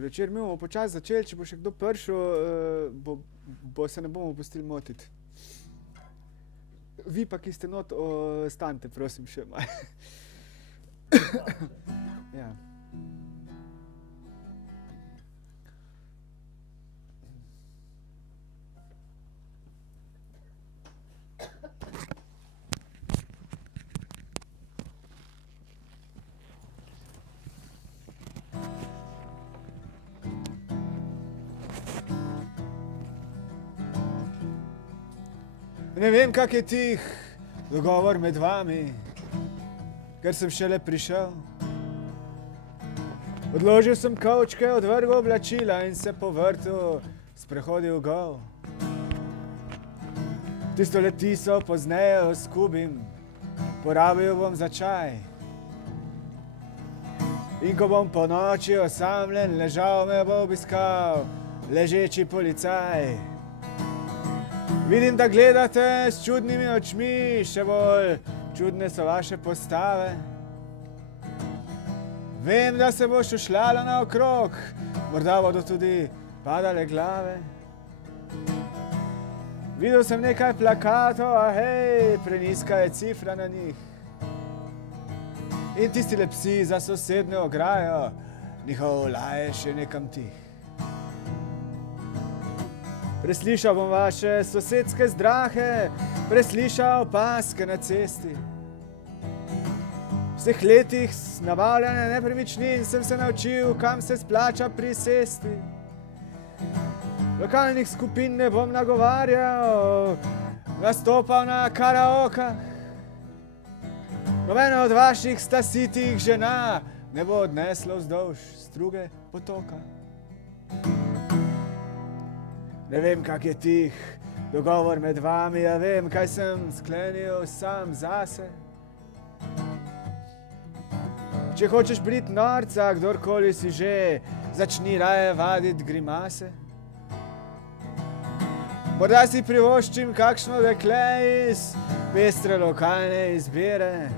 večer. Mi bomo počasi začeli, če bo še kdo prišel, se ne bomo pustili motiti. Vi pa, ki ste not, ostanite, prosim, še malo. Ja. Ne vem, kak je tih dogovor med vami, ker sem šele prišel. Odložil sem kovčke, odvrgel oblačila in se po vrtu sprehodil gol. Tisto letiso pozneje oskubim, porabil bom za čaj. In ko bom po noči osamljen ležal, me bo obiskal ležeči policaj. Vidim, da gledate s čudnimi očmi, še bolj čudne so vaše postave. Vem, da se bo šušljalo naokrog, morda bodo tudi padale glave. Videl sem nekaj plakatov, a hej, prenizka je cifra na njih. In tistile psi za sosednjo ograjo, njihov laj je še nekam tih. Preslišal bom vaše sosedske zdrahe, preslišal paske na cesti. V vseh letih nabavljanja nepremičnin sem se naučil, kam se splača prisesti. Lokalnih skupin ne bom nagovarjal, nastopal na karaokah. Nobena od vaših stasitih žena ne bo odneslo vzdolž struge potoka. Ne vem, kak je tih dogovor med vami, ja vem, kaj sem sklenil sam zase. Če hočeš brit norca, kdorkoli si že, začni raje vadit grimase. Morda si privoščim kakšno dekle iz pestre lokalne izbire.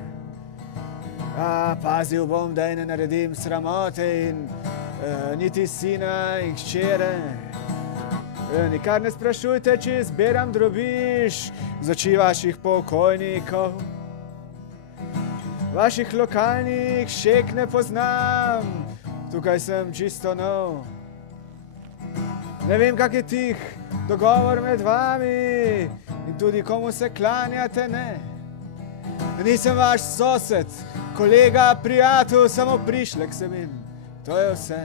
Pazil bom, da ne naredim sramote in niti sina in hčere. Nikar ne sprašujte, če zberam drobiž z oči vaših pokojnikov. Vaših lokalnih šek ne poznam, tukaj sem čisto nov. Ne vem, kak je tih dogovor med vami in tudi komu se klanjate, ne. Nisem vaš sosed, kolega, prijatelj, samo prišlek sem in to je vse.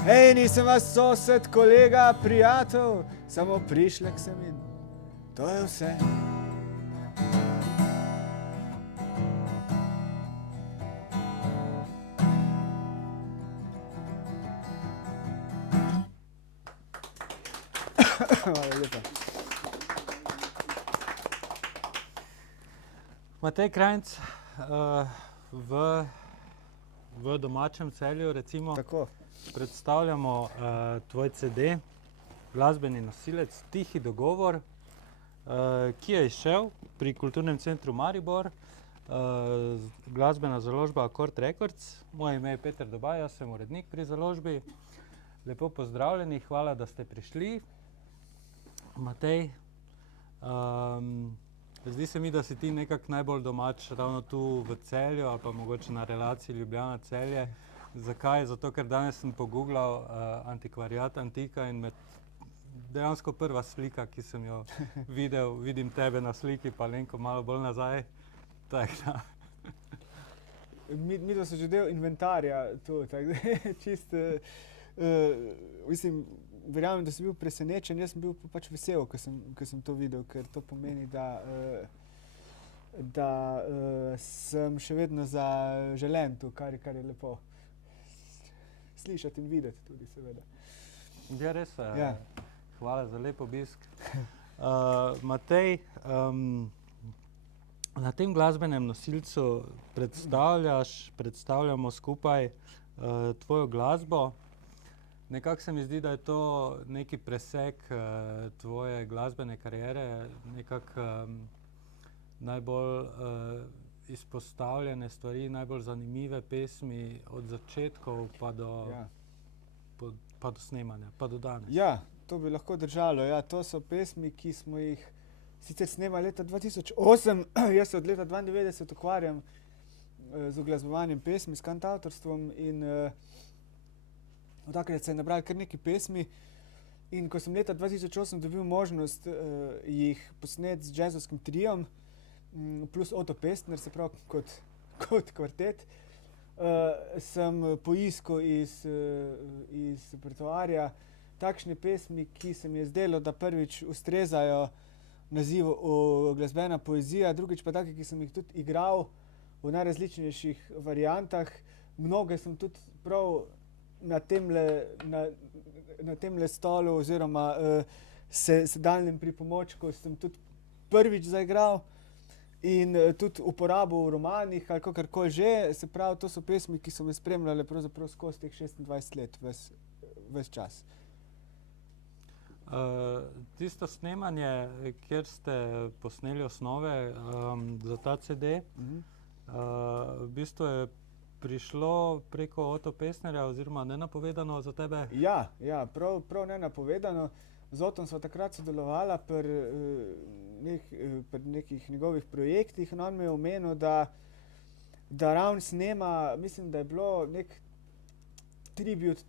Hej, nisem vas sosed, kolega, prijatelj, samo prišlek sem in to je vse. Hvala lepa. Matej Krajnc, v domačem Celju recimo Tako. predstavljamo tvoj CD, glasbeni nosilec Tihi dogovor, ki je izšel pri Kulturnem centru Maribor, glasbena založba Akord Records. Moje ime je Peter Dobaj, jaz sem urednik pri založbi. Lepo pozdravljeni, hvala, da ste prišli. Matej, zdi se mi, da si ti nekako najbolj domač ravno tu v Celju ali pa mogoče na relaciji Ljubljana-Celje. Zakaj? Zato, ker danes sem pogooglal antikvariat Antika in dejansko prva slika, ki sem jo videl, vidim tebe na sliki, pa Lenko malo bolj nazaj. Tak da. Midva so že del inventarja tu, tako da čist, mislim, verjamem, da si bil presenečen, jaz sem bil pač vesel, ko sem to videl, ker to pomeni, da sem še vedno zaželen tu, kar je lepo slišati in videti tudi, seveda. Ja, res, Ja. hvala za lep obisk. Matej, na tem glasbenem nosilcu predstavljamo skupaj tvojo glasbo. Nekako se mi zdi, da je to neki presek tvoje glasbene kariere, nekako najbolj izpostavljene stvari, najbolj zanimive pesmi od začetkov pa do pa do snemanja, pa do danes? Ja, to bi lahko držalo. Ja, to so pesmi, ki smo jih sicer snemali leta 2008. Jaz se od leta 1992 ukvarjam z uglasbovanjem pesmi, s kantavtorstvom in od takrat se je nabralo kar nekaj pesmi. In ko sem leta 2008 dobil možnost jih posneti z jazzovskim triom, plus Otto Pestner, se pravi kot kvartet, sem poiskal iz repertoarja takšne pesmi, ki se mi je zdelo, da prvič ustrezajo nazivu glasbena poezija, drugič pa take, ki sem jih tudi igral v najrazličnejših variantah. Mnoge sem tudi prav na temle stolu oziroma sedalnem pripomočku sem tudi prvič zaigral in tudi uporabil v romanih ali kakorkoli že. Se pravi, to so pesmi, ki so me spremljale pravzaprav skozi teh 26 let, ves čas. Tisto snemanje, kjer ste posneli osnove za ta CD, v bistvu je prišlo preko Otto Pestnerja oziroma nenapovedano za tebe? Ja, prav nenapovedano. Z Otom sva takrat sodelovala pri nekih njegovih projektih in on mi je omenil, da ravno snema, mislim, da je bilo nek tribute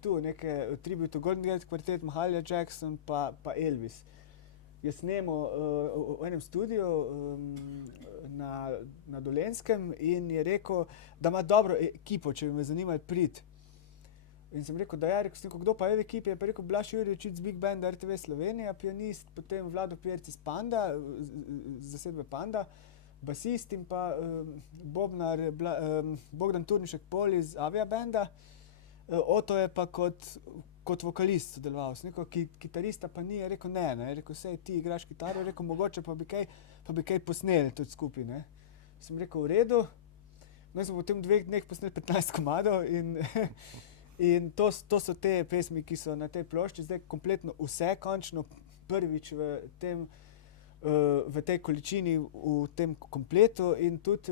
Golden Gate Quartet, Mahalia Jackson pa Elvis. Je snemal v enem studiu na Dolenjskem in je rekel, da ima dobro ekipo, če bi me zanimalo priti. In sem rekel, da ja, kdo pa je v ekipi, je pa rekel Blaž Jurjevič iz Big Banda RTV Slovenija, pianist, potem Vlado Perc iz Panda, zasedbe Panda, basist in pa bobnar Bogdan Turnišek-Pol iz Avia Banda. Otto je pa kot vokalist sodeloval, kitarista pa ni, je rekel ne, je rekel, sej ti igraš kitaro, je rekel, mogoče pa bi kaj posneli tudi skupaj, ne. Sem rekel, v redu. No, smo potem v 2 dneh posneli 15 komadov in to so te pesmi, ki so na tej plošči, zdaj kompletno vse, končno prvič v tej količini, v tem kompletu in tudi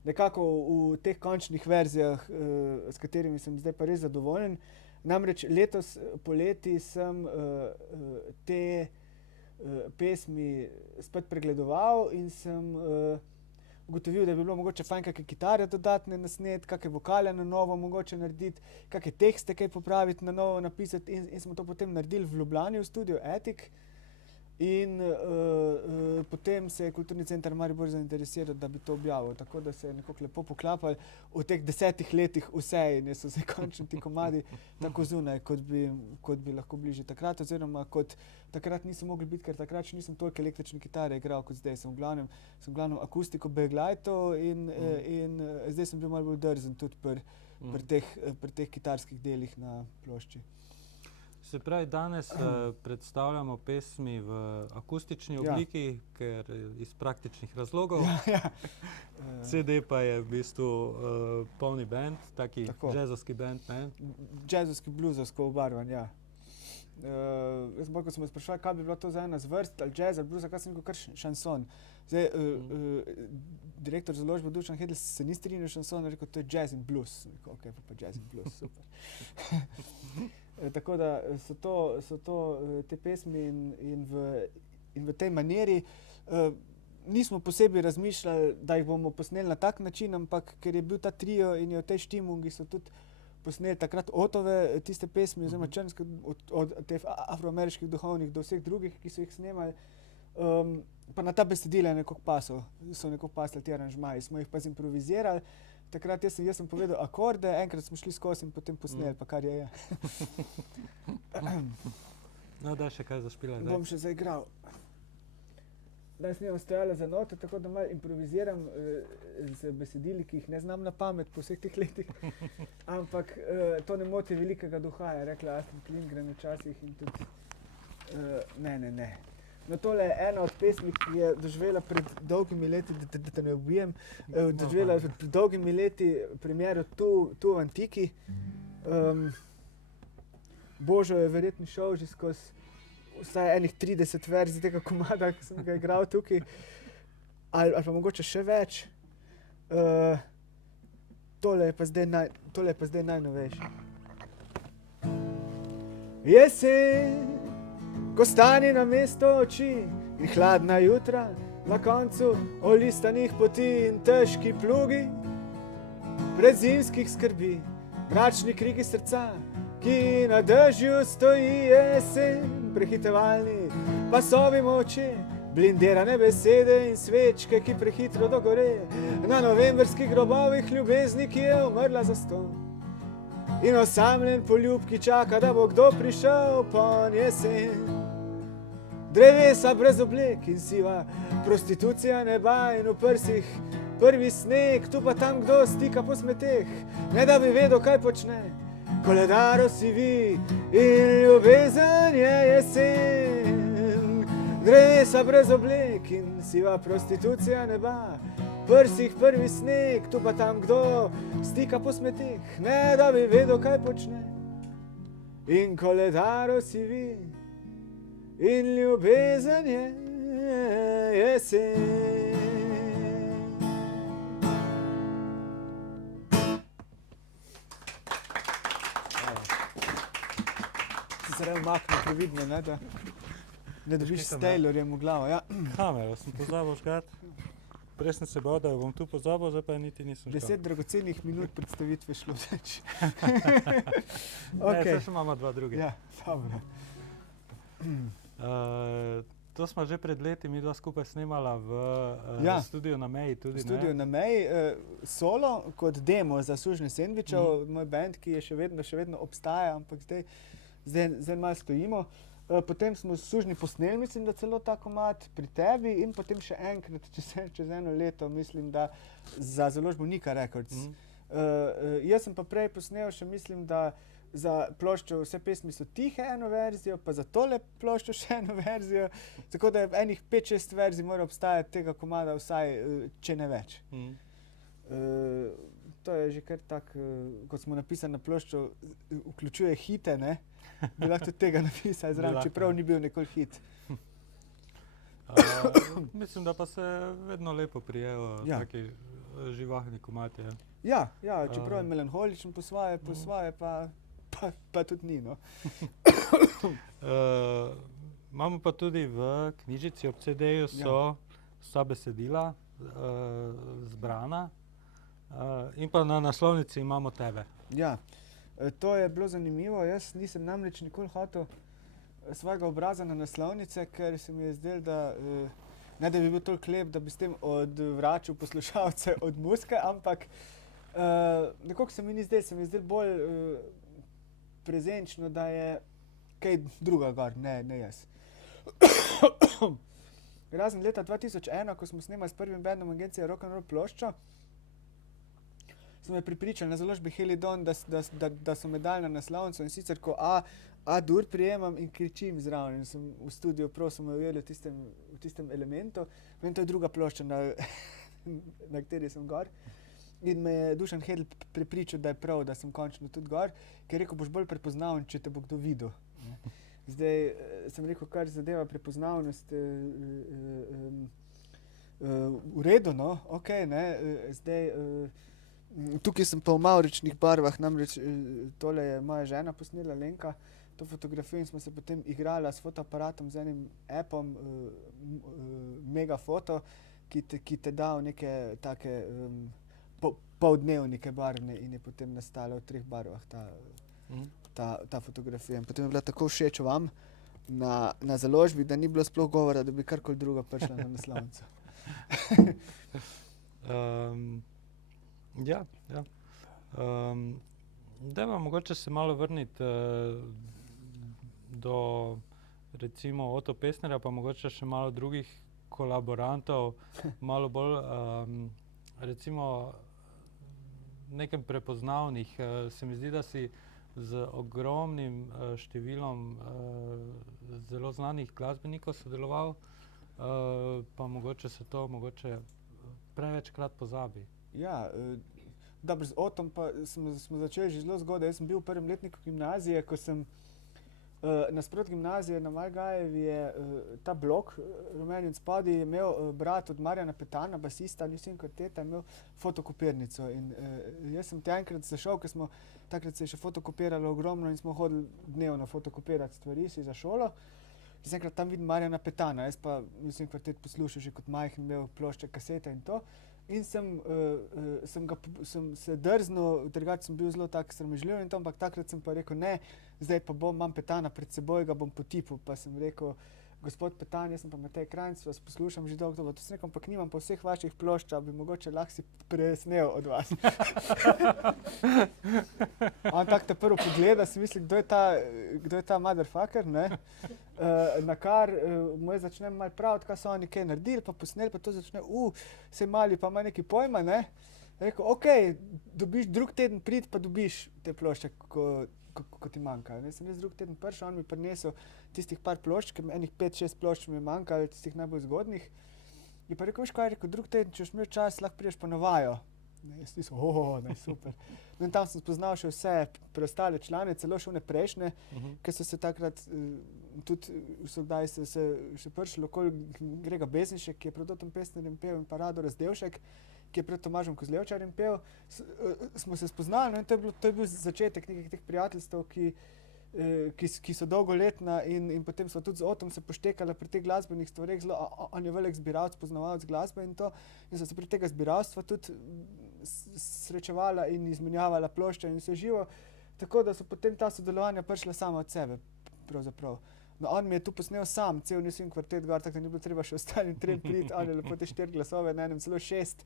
nekako v teh končnih verzijah, s katerimi sem zdaj pa res zadovoljen. Namreč letos poleti sem te pesmi spet pregledoval in sem ugotovil, da bi bilo mogoče fajn kakšne kitare dodatne nasneti, kakšne vokale na novo mogoče narediti, kakšne tekste kaj popraviti, na novo napisati in smo to potem naredili v Ljubljani v studiu Attic. In potem se je Kulturni center Maribor zainteresiral, da bi to objavil. Tako da se je nekako lepo poklapalo v teh 10 letih vse in so zdaj končno ti komadi tako zunaj, kot bi lahko bili že takrat, oziroma kot takrat nisem mogel biti, ker takrat še nisem toliko električne kitare igral kot zdaj. Sem v glavnem akustiko backlightov in zdaj sem bil malo bolj drzen tudi pri teh kitarskih delih na plošči. Se pravi, danes predstavljamo pesmi v akustični obliki, ker iz praktičnih razlogov. CD pa je v bistvu polni band, taki jazzovski band, ne? Jazzovski, bluzovsko obarvan, ja. Jaz bolj, ko sem me sprašal, kaj bi bilo to za ena zvrst, ali jazz, ali blues, kaj sem rekel, kar šanson. Zdaj, direktor založbe Dušan Hedl se ni strinjal šanson, rekel, to je jazz in blues. Rekel, okej, pa jazz in blues, super. Tako da so to te pesmi in v tej maniri. Nismo posebej razmišljali, da jih bomo posneli na tak način, ampak ker je bil ta trio in je v tej štimungi so tudi posneli takrat Otove tiste pesmi, oziroma črnske, od teh afroameriških duhovnih do vseh drugih, ki so jih snemali. Pa na ta besedila so nekako pasli ti aranžmaji, smo jih pa zimprovizirali. Takrat jaz sem povedal akorde, enkrat smo šli skozi in potem posneli, pa kar je. No, da še kaj zašpilaj. Bom še zaigral. Danes nimam stojala za noto, tako da malo improviziram z besedili, ki jih ne znam na pamet po vseh teh letih. Ampak to ne moti velikega duha, je rekla Astrid Lindgren včasih in tudi ne. No, tole je ena od pesmi, ki je doživela pred dolgimi leti, da te ne ubijem, doživela pred dolgimi leti premiero tu v Antiki. Božo je verjetno šel že skozi vsaj enih 30 verzij tega komada, ki sem ga igral tukaj, ali pa mogoče še več. Tole je pa zdaj najnovejši. Jesen, ko stani na mesto oči in hladna jutra na koncu olistanih poti in težki plugi, pred zimskih skrbi, mračni kriki srca, ki na dežju stoji jesen, prehitevalni pasovi moči, blindirane besede in svečke, ki prehitro dogore, na novemberskih grobovih ljubezni, ki je umrla za ston. In osamljen poljub, ki čaka, da bo kdo prišel pon jesen. Drevesa brez oblek in siva prostitucija neba in v prsih prvi sneg, tu pa tam kdo stika po smeteh, ne da bi vedel, kaj počne. Koledar osivi in ljubezen je jesen. Drevesa brez oblek in siva prostitucija neba, prsih prvi sneg, tu pa tam kdo stika po smeteh, ne da bi vedel, kaj počne. In koledar osivi in ljubezen je jesen. Si se rekel makne previdno, ne, da ne dobiš s Taylorjem v glavo, ja. Kamero sem pozabil žgati. Prej sem se bal, da jo bom tu pozabil, zdaj pa niti nisem žgal. 10 dragocenih minut predstavitve šlo več. Ne, zdaj še imamo dva drugi. Ja, dobro. To smo že pred leti midva skupaj snemala v studiu na Meji tudi, Studio na Meji, solo kot demo za Sužnje sendvičev, moj band, ki je še vedno obstaja, ampak zdaj malo stojimo. Potem smo Sužnji posneli, mislim, da celo ta komad pri tebi in potem še enkrat čez eno leto, mislim, da za založbo Nika Records. Jaz sem pa prej posnel še, mislim, da za ploščo Vse pesmi so tihe eno verzijo, pa za tole ploščo še eno verzijo, tako da je enih 5-6 verzij mora obstajati tega komada vsaj, če ne več. To je že kar tak, kot smo napisali na ploščo, vključuje hite, ne? Bi lahko tudi tega napisali zraven, čeprav ni bil nikoli hit. Mislim, da pa se vedno lepo prijejo taki živahni komati. Ja, čeprav je melanholičen po svoje pa tudi ni, no. Imamo pa tudi v knjižici ob CD-ju so vsa besedila zbrana in pa na naslovnici imamo tebe. Ja. To je bilo zanimivo, jaz nisem namreč nikoli hotel svojega obraza na naslovnice, ker se mi je zdelo, da ne da bi bil toliko lep, da bi s tem odvračal poslušalce od muzike, ampak nekako se mi je zdelo bolj prezenčno, da je kaj druga gor, ne jaz. Razen leta 2001, ko smo snemali s prvim bandom agencije Rock'n'Roll ploščo, so me pripričali na založbi Helidon, da so me dali na naslovnico in sicer ko A-dur prijemam in kričim zraven in sem v studiu prav so me ujeli v tistem elementu. Vem, to je druga plošča, na kateri sem gor. In me je Dušan Hedl prepričal, da je prav, da sem končno tudi gor, ker je rekel, boš bolj prepoznaven, če te bo kdo videl. Zdaj sem rekel, kar zadeva prepoznavnost, v redu, no, okej, ne, zdaj tukaj sem pa v mavričnih barvah, namreč tole je moja žena posnela, Lenka, to fotografijo in smo se potem igrala s fotoaparatom, z enim appom Megafoto, ki te da v neke take poldnevnike barvne in je potem nastala v 3 barvah ta fotografija. In potem je bila tako všeč vam na založbi, da ni bilo sploh govora, da bi karkoli druga prišla na naslovnico. Ja. Dajmo mogoče se malo vrniti do recimo Oto Pestnerja, pa mogoče še malo drugih kolaborantov, malo bolj recimo nekem prepoznavnih. Se mi zdi, da si z ogromnim številom zelo znanih glasbenikov sodeloval, pa mogoče se to prevečkrat pozabi. Ja, dobro, z Otom pa smo začeli že zelo zgodaj. Jaz sem bil v prvem letniku gimnazije, ko sem Nasprot gimnazije na Malgajevi je ta blok, rumeni od spodaj, je imel brat od Marjana Petana, basista Lusin kvarteta, imel fotokopirnico. In jaz sem tja enkrat zašel, ker smo takrat se je še fotokopiralo ogromno in smo hodili dnevno fotokopirati stvari si za šolo. Jaz enkrat tam vidim Marjana Petana, jaz pa Lusin kvartet poslušal že kot majhen, imel plošče, kasete in to. In sem se drznil, drugače sem bil zelo tak sramežljiv in to, ampak takrat sem pa rekel, ne, zdaj pa imam Petana pred seboj, ga bom potipal. Pa sem rekel, gospod Petan, jaz sem pa Matej Krajnc, vas poslušam že dolgo, to sem rekel, ampak nimam pa vseh vaših plošč, bi mogoče lahko si presnel od vas. On tak te prvo pogleda, si misli, kdo je ta motherfucker, ne? Na kar mu jaz začnem malo praviti, kaj so oni kaj naredili, pa posneli, pa to začne, sej mali pa ima neki pojma, ne? Rekel, okej, dobiš drug teden prid, pa dobiš te plošče, ko ti manjkajo. Sem jaz drug teden prišel, on mi prinesel tistih par plošč, ker enih 5-6 plošč mi je manjkalo, tistih najbolj zgodnih. In pa rekel, veš kaj, rekel, drug teden, če boš imel čas, lahko prideš pa na vajo. Jaz nisem, ne, super. No in tam sem spoznal še vse preostale člane, celo še one prejšnje, ki so se takrat tudi so kdaj se še prišli okoli Grega Beznišek, ki je pred Otom Pestnerjem pel, in pa Rado Razdevšek, ki je pred Tomažem Kozlevčarjem pel. Smo se spoznali, no, in to je bil začetek nekih teh prijateljstev, ki so dolgoletna in potem so tudi z Otom se poštekala pri teh glasbenih stvareh, zelo, on je velik zbiralec, poznavalec glasbe in to, in so se pri tega zbiralstva tudi srečevala in izmenjavala plošče in vse živo, tako da so potem ta sodelovanja prišla sama od sebe, pravzaprav. No, on mi je tu posnel sam, cel Lusin kvartet gor, tako da ni bilo treba še ostalim trem priti, on je lepo te 4 glasove, na enem celo 6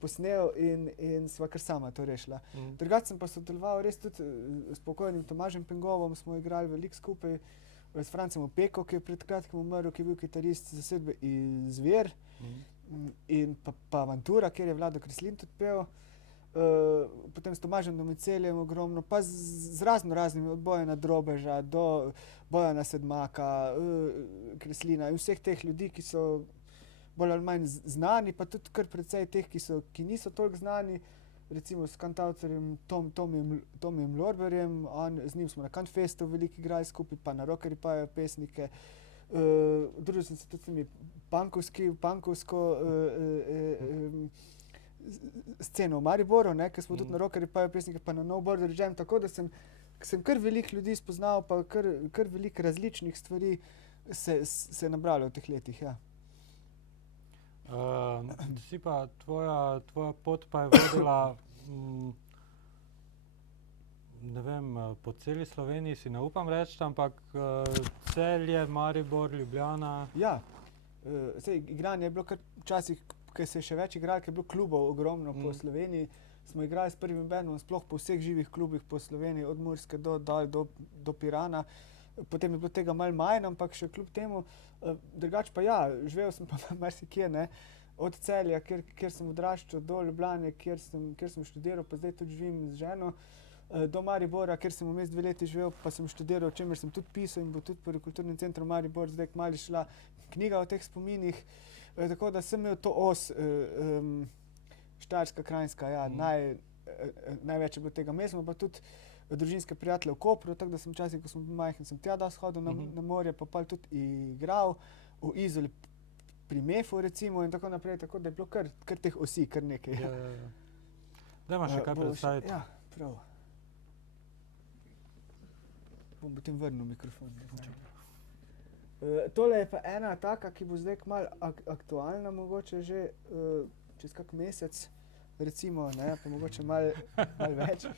posnel in sva kar sama to rešila. Drugače sem pa sodeloval res tudi s pokojnim Tomažem Pengovom, smo igrali veliko skupaj, s Francem Opeko, ki je pred kratkim umrl, ki je bil kitarist zasedbe Zver, in pa Avantura, kjer je Vlado Kreslin tudi pel. Potem s Tomažem Domiceljem ogromno, pa z raznimi, od Bojana Drobeža do Bojana Sedmaka, Kreslina in vseh teh ljudi, ki so bolj ali manj znani, pa tudi kar precej teh, ki niso toliko znani, recimo s kantavtorjem Tomijem Lorberjem, z njim smo na Kantfestu veliko igrali skupaj, pa na Rockerji pajajo pesnike. Družil sem se tudi s temi punkovsko sceno v Mariboru, ker smo tudi na Rockerji pajajo pesnike, pa na No Border Jam, tako da sem kar veliko ljudi spoznal, pa kar veliko različnih stvari se nabralo v teh letih, ja. Si pa tvoja pot pa je vodila, ne vem, po celi Sloveniji si ne upam reči, ampak Celje, Maribor, Ljubljana. Ja, igranje je bilo kar včasih, ker se je še več igral, ker je bilo klubov ogromno po Sloveniji. Smo igrali s prvim bendom sploh po vseh živih klubih po Sloveniji, od Murske do Pirana. Potem je bilo tega malo manj, ampak še kljub temu. Drugače pa ja, živel sem pa marsikje, ne. Od Celja, kjer sem odraščal, do Ljubljane, kjer sem študiral, pa zdaj tudi živim z ženo, do Maribora, kjer sem vmes 2 leti živel, pa sem študiral, o čemer sem tudi pisal in bo tudi pri Kulturnem centru Maribor zdaj kmalu šla knjiga o teh spominih. Tako da sem imel to os Štajerska, Kranjska, ja, največ je bilo tega. Imeli smo pa tudi družinske prijatelje v Kopru, tako da sem včasih, ko sem bil majhen, sem tja dosti hodil na morje, pa pol tudi igral v Izoli pri Mefu recimo in tako naprej, tako da je bilo kar teh osi, kar nekaj. Dajmo še kaj predstaviti. Ja, prav. Bom potem vrnil mikrofon. Tole je pa ena taka, ki bo zdaj kmalu aktualna, mogoče že čez kak mesec, recimo, ne, pa mogoče malo več.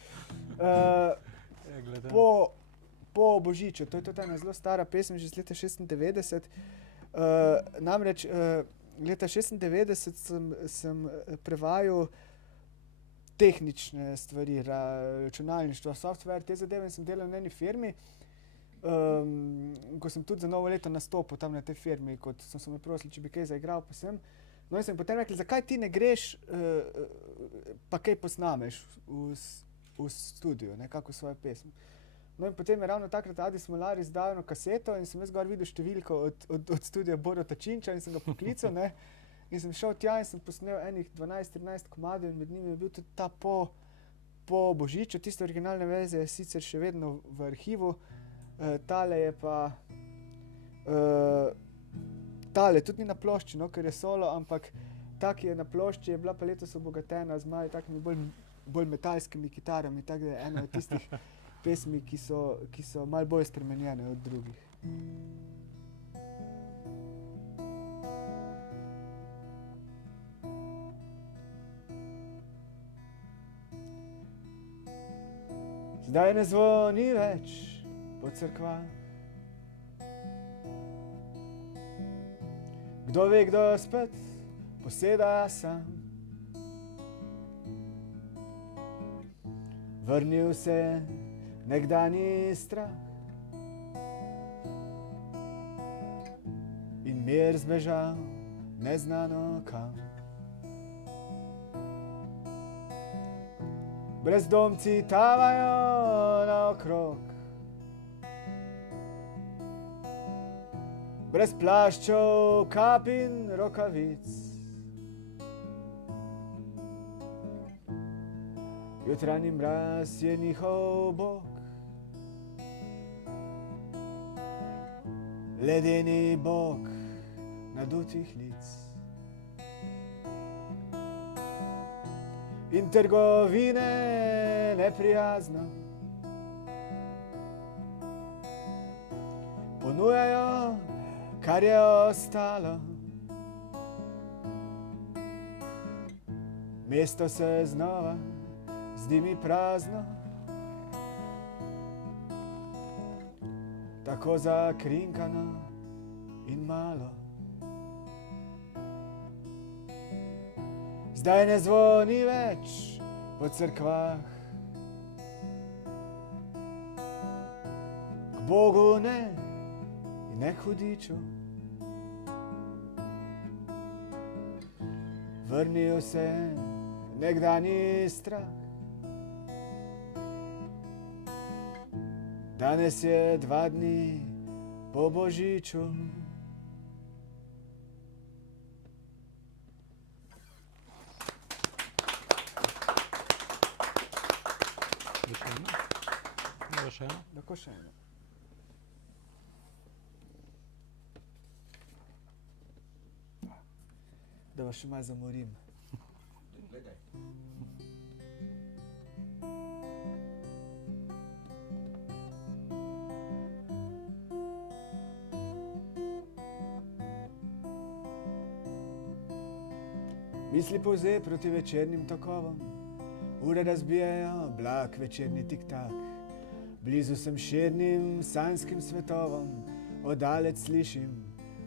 Po Božiču, to je tudi ena zelo stara pesem, že iz leta 96. Namreč leta 96 sem prevajal tehnične stvari, računalništvo, software, te zadeve in sem delal na eni firmi. Ko sem tudi za novo leto nastopil tam na tej firmi, kot so me prosili, če bi kaj zaigral, pa sem. No in sem potem rekli, zakaj ti ne greš pa kaj posnameš v studiu, nekako svojo pesem. No in potem je ravno takrat Adi Smolar izdal eno kaseto in sem jaz gor videl številko od studia Borota Činča in sem ga poklical, ne. In sem šel tja in sem posnel enih 12-13 komadov in med njimi je bil tudi ta po Božiču. Tiste originalne verzije je sicer še vedno v arhivu, Tale je pa, tale tudi ni na plošči, no, ker je solo, ampak ta, ki je na plošči, je bila pa letos obogatena z malo takimi bolj metalskimi kitarami, tako da je ena od tistih pesmi, ki so malo bolj spremenjene od drugih. Zdaj ne zvoni več po cerkvah. Kdo ve, kdo spet poseda sam. Vrnil se nekdanji strah in mir zbežal neznano kam. Brezdomci tavajo naokrog, brez plaščev, kap in rokavic. Jutranji mraz je njihov bog, ledeni bog nadutih lic. In trgovine neprijazno ponujajo, kar je ostalo. Mesto se znova zdi mi prazno, tako zakrinkano in malo. Zdaj ne zvoni več po cerkvah, k Bogu ne in ne k hudiču. Vrnil se nekdanji strah, danes je 2 dni po Božiču. Še eno? Lahko še eno. Da vas še malo zamorim. Misli polze proti večernim tokovom, ure razbijajo blag večerni tik-tak. Blizu sem širnim sanjskim svetovom, oddalec slišim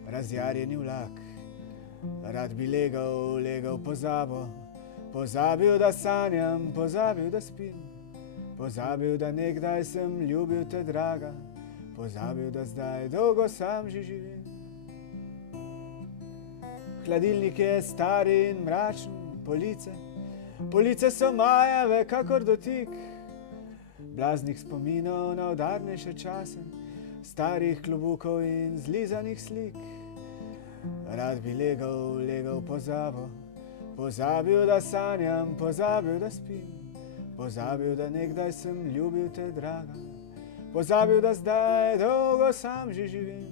razjarjeni vlak. Rad bi legel pozabo, pozabil, da sanjam, pozabil, da spim, pozabil, da nekdaj sem ljubil te, draga, pozabil, da zdaj dolgo sam že živim. Hladilnik je stari in mračen, police so majave kakor dotik, blaznih spominov na udarnejše čase, starih klobukov in zlizanih slik. Rad bi legel pozabo, pozabil, da sanjam, pozabil, da spim, pozabil, da nekdaj sem ljubil te, draga, pozabil, da zdaj dolgo sam že živim.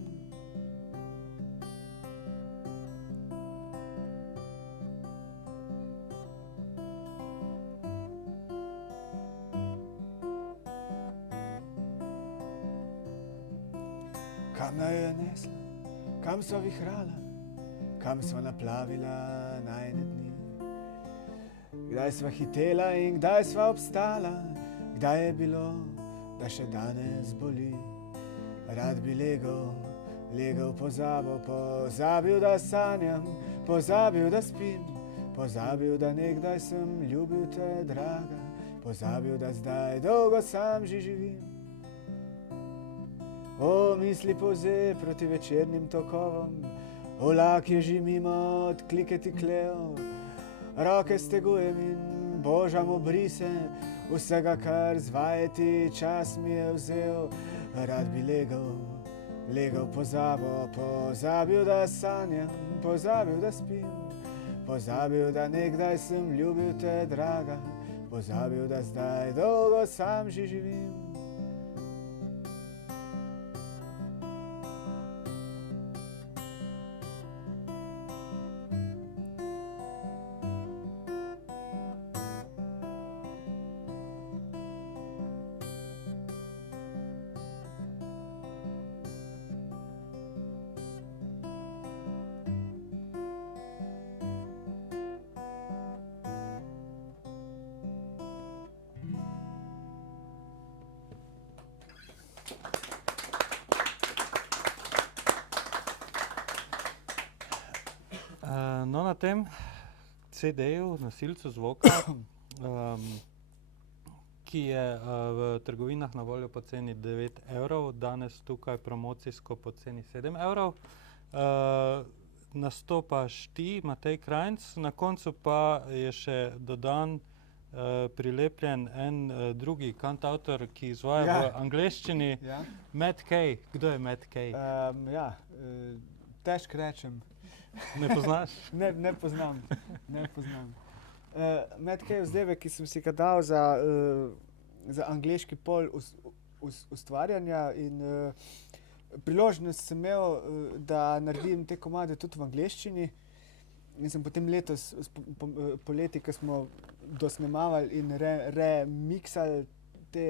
Kam naj je nesla, kam sva vihrala, kam sva naplavila najine dni. Kdaj sva hitela in kdaj sva obstala, kdaj je bilo, da še danes boli. Rad bi legel pozabo, pozabil, da sanjam, pozabil, da spim, pozabil, da nekdaj sem ljubil te, draga, pozabil, da zdaj dolgo sam že živim. O, misli polze proti večernim tokovom, vlak je že mimo, odklike tiklejo, roke stegujem in božam obrise vsega, kar z vajeti čas mi je vzel. Rad bi legel pozabo, pozabil, da sanjam, pozabil, da spim, pozabil, da nekdaj sem ljubil te, draga, pozabil, da zdaj dolgo sam že živim. tem CD-ju, nosilcu zvoka, ki je v trgovinah na voljo po ceni 9 evrov, danes tukaj promocijsko po ceni 7 evrov. Nastopaš ti, Matej Krajnc, na koncu pa je še dodan prilepljen en drugi kantavtor, ki izvaja v angleščini, Matt Kay. Kdo je Matt Kay? Težko rečem. Ne poznaš? Ne poznam. Matt Kay je vzdevek, ki sem si ga dal za angleški pol ustvarjanja in priložnost sem imel, da naredim te komade tudi v angleščini. In sem potem letos, poleti, ko smo dosnemavali in remiksali te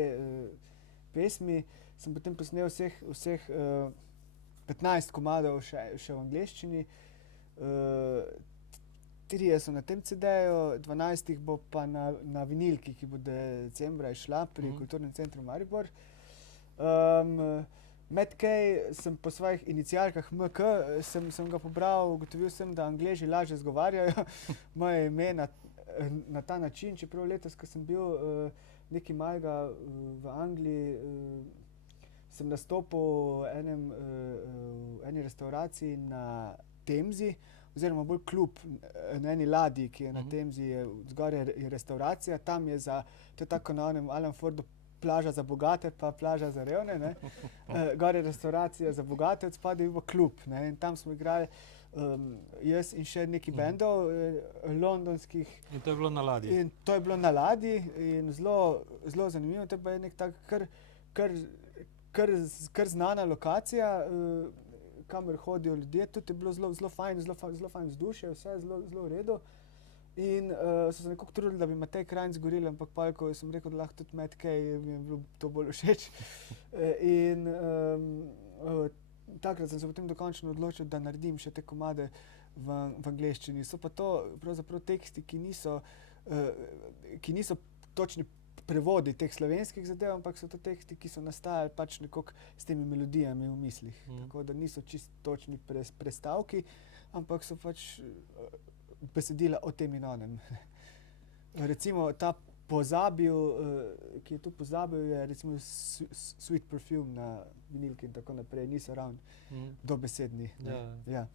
pesmi, sem potem posnel vseh 15 komadov še v angleščini. 3 so na tem CD-ju, 12 bo pa na vinilki, ki bo decembra izšla pri Kulturnem centru Maribor. Matt Kay sem po svojih inicialkah MK, sem ga pobral, ugotovil sem, da Angleži lažje izgovarjajo moje ime na ta način, čeprav letos, ko sem bil nekaj malega v Angliji, sem nastopil v eni restavraciji na Temzi, oziroma bolj klub na eni ladji, ki je na Temzi, zgoraj je restauracija, tam je to je tako na onem Alan Fordu plaža za bogate, pa plaža za revne, ne. Gor je restauracija za bogate, od spodaj je bil klub, ne, in tam smo igrali jaz in še nekaj bendov londonskih. In to je bilo na ladji? In to je bilo na ladji in zelo zanimivo, to je pa nek tak kar znana lokacija, kamor hodijo ljudje, tudi je bilo zelo fajn vzdušje, vse je zelo v redu. In so se nekako trudili, da bi Matej Krajnc zgoril, ampak pa, ko sem rekel, da lahko tudi Matt Kay, mi je bilo to bolj všeč. In takrat sem se potem dokončno odločil, da naredim še te komade v angleščini. So pa to pravzaprav teksti, ki niso točni prevodi teh slovenskih zadev, ampak so to teksti, ki so nastajali pač nekako s temi melodijami v mislih. Tako da niso čisto točni prestavki, ampak so pač besedila o tem in onem. Recimo ta pozabil, ki je tu pozabil, je recimo Sweet Perfume na vinilki in tako naprej, niso ravno dobesedni. Ja.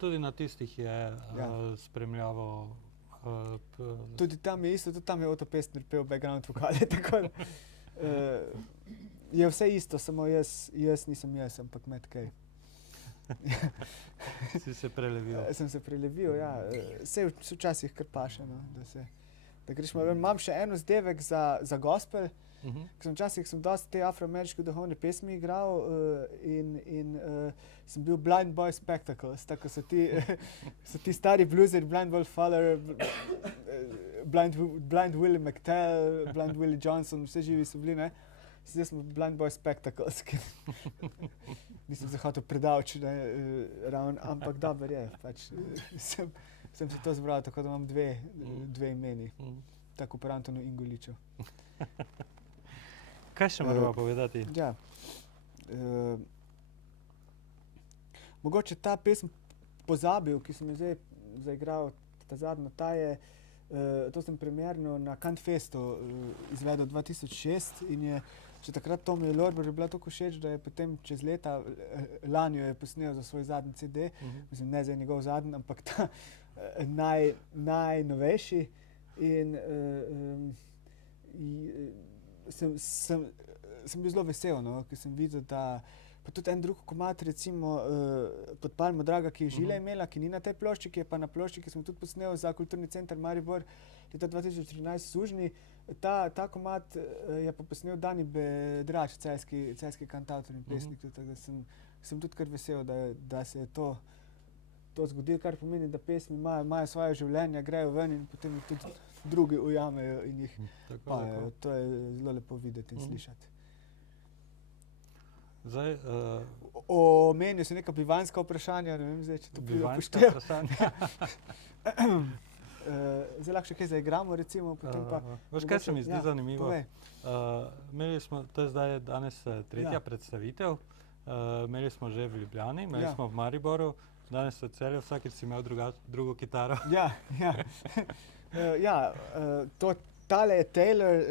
Tudi na tistih je spremljavo. Tudi tam je isto, tudi tam je Otto Pestner pel background vokale, tako je vse isto, samo jaz nisem jaz, ampak Matt Kay. Si se prelevil. Sem se prelevil, ja. Saj včasih kar paše, no, da greš malo. Imam še en vzdevek za gospel, včasih sem dosti te afroameriške duhovne pesmi igral in sem bil Blind Boy Spectacles, tako so ti stari blueseri, Blind Wolf Fowler, Blind Willie McTell, Blind Willie Johnson, vse živi so bili, ne. Zdaj smo Blind Boy Spectacles, nisem se hotel predavči, ampak dober je, pač sem se to zbral, tako da imam dve imeni, tako po Antonu Ingoliču. Kaj še moramo povedati? Ja. Mogoče ta pesem Pozabil, ki sem jo zdaj zaigral, ta zadnja, to sem premierno na Kantfestu izvedel 2006 in je še takrat Tomi Lorber je bila tako všeč, da je potem čez leta, lani jo je posnel za svoj zadnji CD, mislim, ne za njegov zadnji, ampak ta najnovejši in sem bil zelo vesel, no, ker sem videl, da pa tudi en drug komad, recimo Pod palmo Draga, ki je Žila imela, ki ni na tej plošči, ki je pa na plošči, ki sem tudi posnel za Kulturni center Maribor leta 2013 Sužnji. Ta komad je pa posnel Dani Bedrač, celjski kantavtor in pesnik, tako da sem tudi kar vesel, da se je to zgodilo, kar pomeni, da pesmi imajo svoje življenje, grejo ven in potem jih tudi drugi ujamejo in jih pajajo. To je zelo lepo videti in slišati. Zdaj, omenil si neka bivanjska vprašanja, ne vem zdaj, če to bi upošteval. Zdaj lahko še kaj zaigramo, recimo, potem pa... Veš, kaj se mi zdi zanimivo? Imeli smo, to je zdaj danes tretja predstavitev, imeli smo že v Ljubljani, imeli smo v Mariboru, Danes v Celju vsakič si imel drugo kitaro. Ja, ja. Tale je Taylor,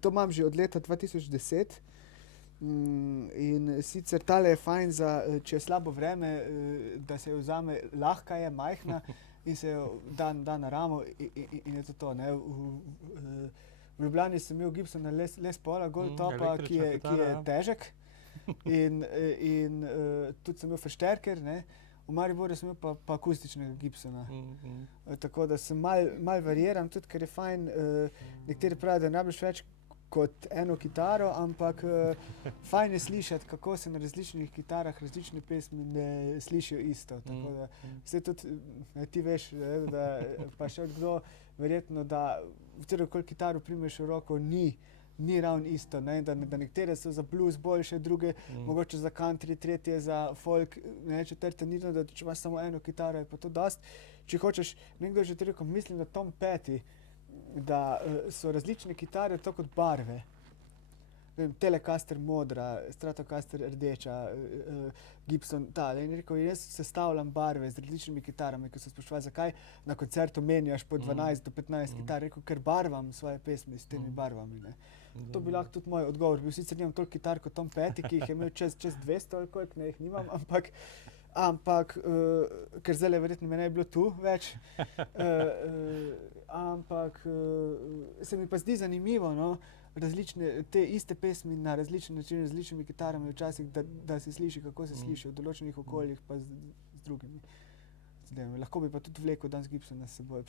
to imam že od leta 2010. In sicer tale je fajn za, če je slabo vreme, da se jo vzame, lahka je, majhna in se jo da na ramo in je to, ne. V Ljubljani sem imel Gibsona Les Paula Goldtopa, ki je težek in tudi sem imel Verstärker, ne. V Mariboru sem imel pa akustičnega Gibsona. Tako da sem malo variiram, tudi ker je fajn, nekateri pravijo, da ne rabiš več kot eno kitaro, ampak fajn je slišati, kako se na različnih kitarah različne pesmi ne slišijo isto. Tako da vse tudi, ti veš, da pa še kdo, verjetno, da v katerokoli kitaro primeš v roko, ni ravno isto, ne? Da nekatere so za blues boljše, druge mogoče za country, tretje za folk, ne, četrte ni, da če imaš samo eno kitaro, je pa to dost. Če hočeš, nekdo je že to rekel, mislim, da Tom Petty, da so različne kitare tako kot barve. Telecaster modra, Stratocaster rdeča, Gibson tale. In rekel, jaz sestavljam barve z različnimi kitarami, ko so spraševali, zakaj na koncertu menjaš po 12 do 15 kitar. Rekel, ker barvam svoje pesmi s temi barvami, ne. To bi lahko tudi moj odgovor bil. Sicer nimam toliko kitar kot Tom Petty, ki jih je imel čez 200 ali koliko, ne, jih nimam, ampak ker zdajle verjetno me ne bi bilo tu več, ampak se mi pa zdi zanimivo, no, različne, te iste pesmi na različen način, z različnimi kitarami včasih, da se sliši, kako se sliši v določenih okoljih, pa z drugimi. Lahko bi pa tudi vlekel danes Gibsona s seboj.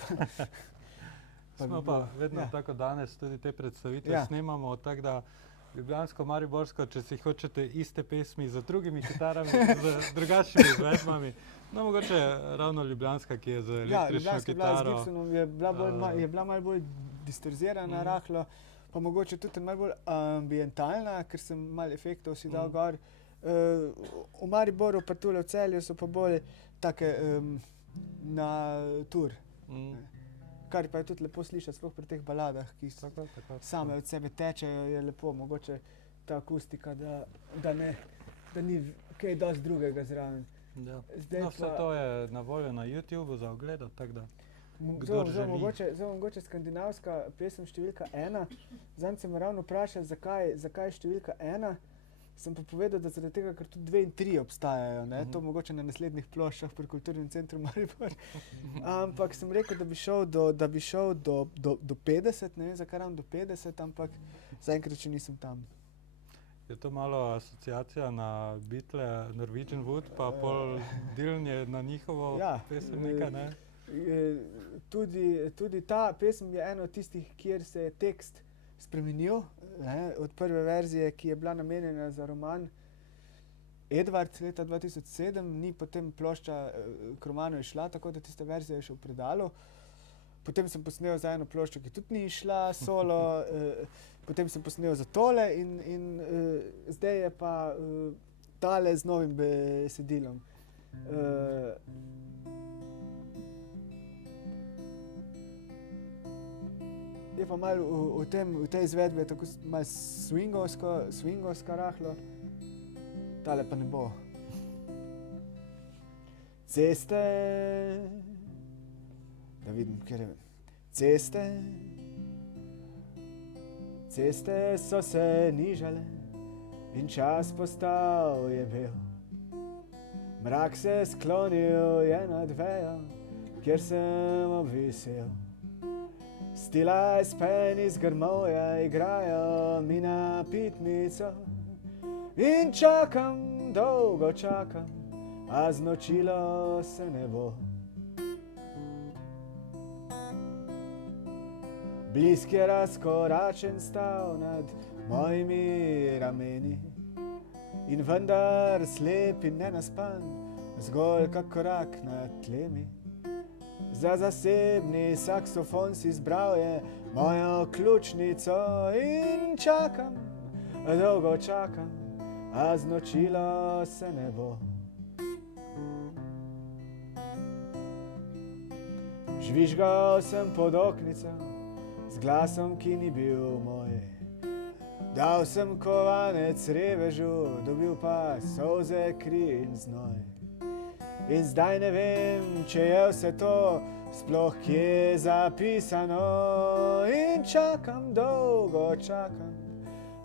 Smo pa vedno tako danes tudi te predstavitve snemamo, tako da ljubljansko-mariborsko, če si hočete iste pesmi z drugimi kitarami, z drugačnimi izvedbami. No, mogoče ravno ljubljanska, ki je z električno kitaro. Ja, Gibsonom je bila malo bolj distorzirana, rahlo, pa mogoče tudi malo bolj ambientalna, ker sem malo efektov si dal gor. V Mariboru pa tule v Celju so pa bolj take na tur. Kar pa je tudi lepo slišati, sploh pri teh baladah, ki same od sebe tečejo, je lepo, mogoče ta akustika, da ni kaj dosti drugega zraven. Vse to je na voljo na YouTubeu za ogledat, tako da kdor želi. Mogoče skandinavska pesem številka 1. Zanj sem ravno vprašal, zakaj je številka 1. Sem pa povedal, da zaradi tega, ker tudi 2 in 3 obstajajo, ne? To mogoče na naslednjih ploščah pri Kulturnem centru Maribor. Ampak sem rekel, da bi šel do 50, ne vem, zakaj ravno do 50, ampak zaenkrat še nisem tam. Je to malo asociacija na Beatle, Norwegian Wood, pa pol Dylan je na njihovo pesem nekaj, ne? Tudi ta pesem je ena od tistih, kjer se je tekst spremenil, ne, od prve verzije, ki je bila namenjena za roman Edward leta 2007, ni potem plošča k romanu išla, tako da tista verzija je še v predalu. Potem sem posnel za eno ploščo, ki tudi ni išla solo, potem sem posnel za tole in zdaj je pa tale z novim besedilom. Je pa malo v tej izvedbi je tako malo swingovska rahlo, tale pa ne bo. Ceste, da vidim, kjer je. Ceste so se nižale in čas postal je bel. Mrak se sklonil je nad vejo, kjer sem obvisel. Stila speni z grmovja igrajo mi na pitnico in čakam, dolgo čakam, a znočilo se ne bo. Blisk je razkoračen stal nad mojimi rameni in vendar slep in nenaspan, zgolj kak korak nad tlemi. Za zasebni saksofon si izbral je mojo ključnico in čakam, dolgo čakam, a znočilo se ne bo. Žvižgal sem pod oknico z glasom, ki ni bil moj. Dal sem kovanec revežu, dobil pa solze, kri in znoj. In zdaj ne vem, če je vse to sploh kje zapisano. In čakam, dolgo čakam,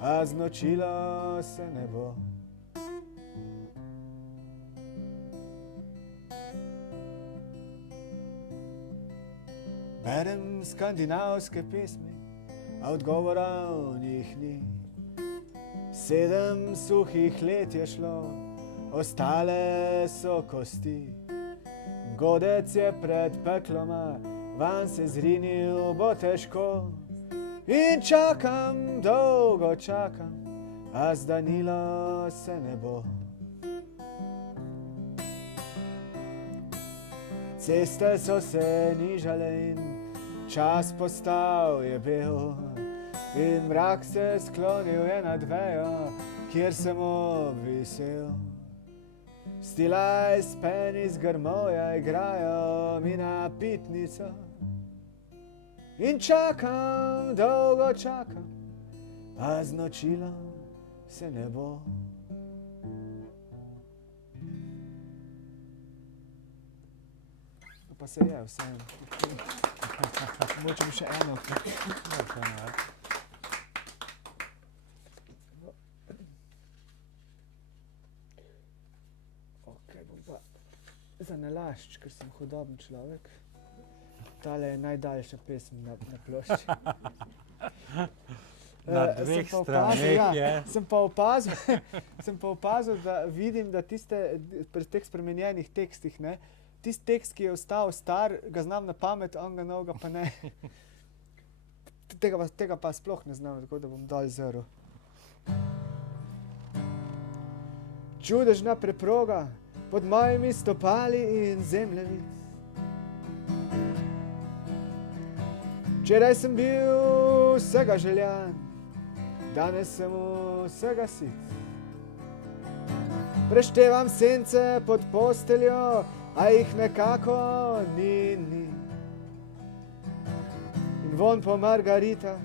a znočilo se ne bo. Berem skandinavske pesmi, a odgovora v njih ni. 7 suhih let je šlo, ostale so kosti. Godec je pred pekloma, van se zrinil bo težko. In čakam, dolgo čakam, a zdanilo se ne bo. Ceste so se nižale in čas postal je bel. In mrak se sklonil je nad vejo, kjer sem obvisel. Stilaj speni z grmovja igrajo mi na pitnico. In čakam, dolgo čakam, a znočilo se ne bo. Pa se je vseeno. Močem še eno. Bom pa za nalašč, ker sem hodoben človek. Tale je najdaljša pesem na plošči. Na dveh straneh je. Sem pa opazil, da vidim, da tiste pri teh spremenjenih tekstih, ne, tisti tekst, ki je ostal star, ga znam na pamet, onega novega pa ne. Tega pa sploh ne znam, tako da bom dol zrl. Čudežna preproga pod mojimi stopali in zemljevid. Včeraj sem bil vsega željan, danes sem vsega sit. Preštevam sence pod posteljo, a jih nekako ni. In vonj po margaritah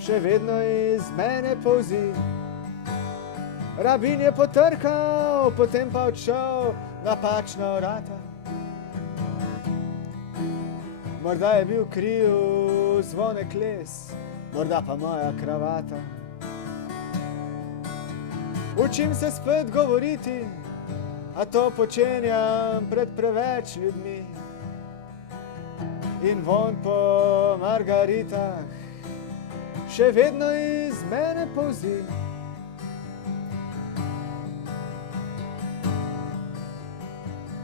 še vedno iz mene polzi. Rabin je potrkal, potem pa odšel napačna vrata. Morda je bil kriv zvonek les, morda pa moja kravata. Učim se spet govoriti, a to počenjam pred preveč ljudmi. In vonj po margaritah še vedno iz mene polzi.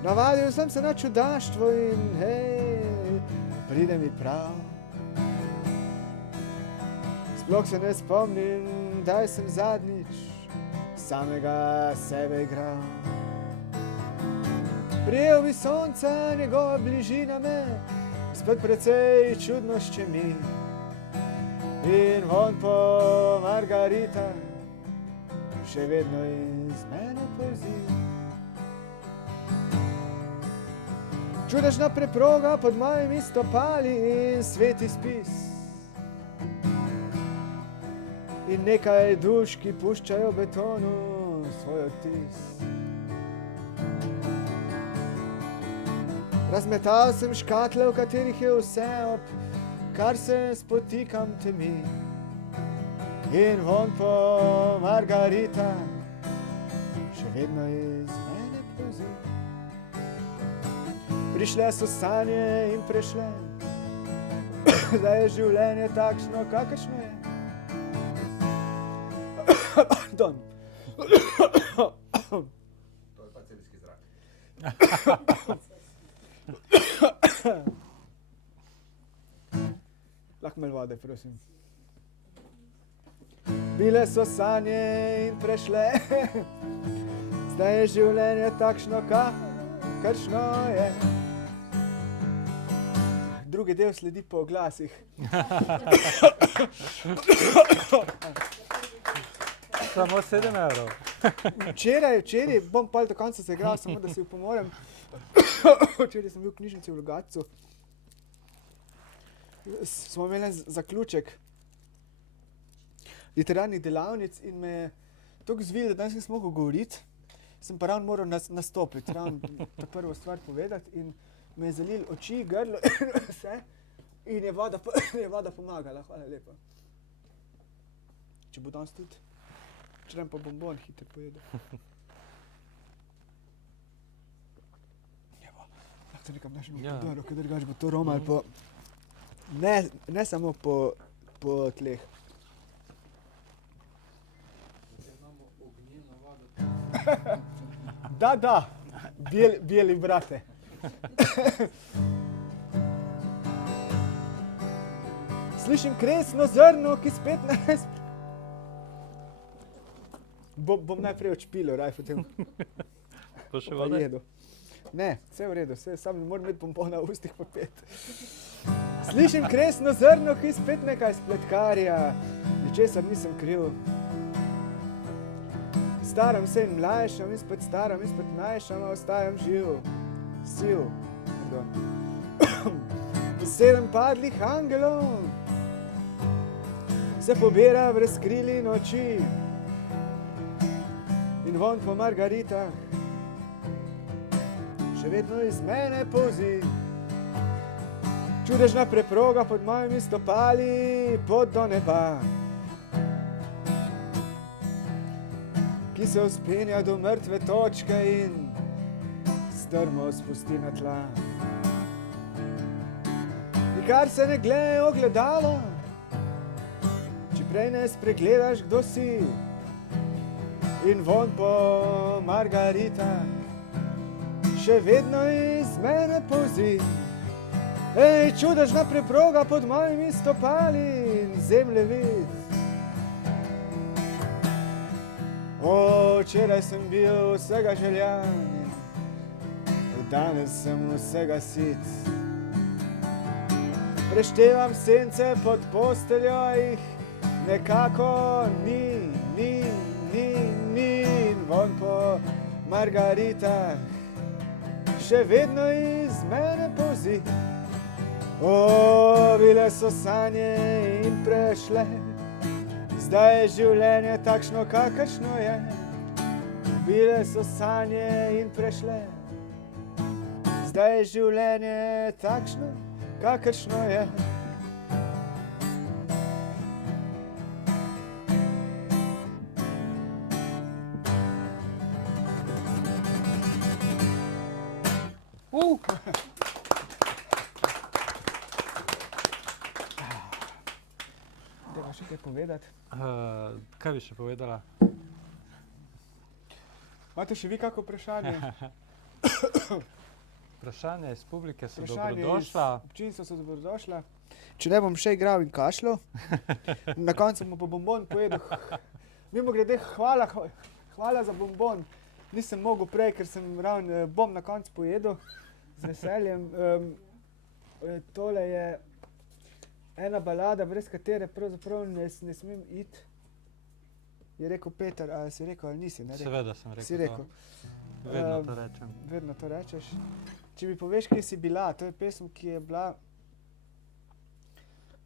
Navadil sem se na čudaštvo in hej, pride mi prav. Sploh se ne spomnim, kdaj sem zadnjič samega sebe igral. Prijel bi sonca, njegova bližina me spet precej čudno ščemi. In vonj po margaritah še vedno iz mene polzi. Čudežna preproga pod mojimi stopali in sveti spis. In nekaj duš, ki puščajo betonu svoj odtis. Razmetal sem škatle, v katerih je vse, ob kar se spotikam temi. In vonj po margaritah še vedno iz mene polzi. Prišle so sanje in prešle, da je življenje takšno, kakršno je. Pardon. To je pa celjski zrak. Lahko malo vode, prosim. Bile so sanje in prešle, zdaj je življenje takšno, kakršno je. Drugi del sledi po oglasih. Samo 7 evrov. Včeraj, bom pa do konca se igral, samo da si upomorem. Včeraj sem bil v knjižnici v Logatcu. Smo imeli zaključek literarnih delavnic in me je toliko zvil, da danes nisem mogel govoriti. sem pa ravno moral nastopiti, ravno ta prvo stvar povedati in me je zalil oči, grlo, vse in je voda pomagala, hvala lepa. Če bo danes tudi, če pa bombon hitro pojedel. Lahko to nekam našem podoro, ker drugač bo to romalo po, ne samo po tleh. Da, bijeli brate. Slišim kresno zrno, ki spet ne... Bom najprej odšpilil, raj potem. Pa še pa vode? jedel. Ne, vse v redu, sam ne moram imeti bombona v ustih pa pet. Slišim kresno zrno, ki spet nekaj spletkarja, ničesar nisem kriv. Staram se in mlajšam in spet staram in spet mlajšam, a ostajam živ. Siv. Sedem padlih angelov se pobira v razkrili noči in vonj po margaritah še vedno iz mene polzi. Čudežna preproga pod mojimi stopali pot do neba, ki se vzpenja do mrtve točke in strmo spusti na tla. Nikar se ne glej ogledalo, če prej ne spregledaš, kdo si, in vonj po margaritah še vedno iz mene polzi. Ej, čudežna preproga pod mojimi stopali in zemljevid. Včeraj sem bil vsega željan, danes sem vsega sit. Preštevam sence pod posteljo, jih nekako ni, in vonj po margaritah še vedno iz mene polzi. Bile so sanje in prešle, zdaj je življenje takšno, kakršno je. Bile so sanje in prešle, zdaj je življenje takšno, kakršno je. Treba še kaj povedati? Kaj bi še povedala? Imate še vi kako vprašanje? Vprašanja iz publike so Vprašanje dobrodošla. iz občinstva so dobrodošla. Če ne bom še igral in kašljal, na koncu bom pa bombon pojedel. Mimogrede, hvala za bombon. Nisem mogel prej, ker sem ravno bom na koncu pojedel z veseljem. Tole je ena balada, brez katere pravzaprav ne smem iti. Je rekel Peter, ali si rekel ali nisi? Ne rekel? Seveda sem rekel. Si rekel. Vedno to rečem. Vedno to rečeš. Če mi poveš, kje si bila, to je pesem, ki je bila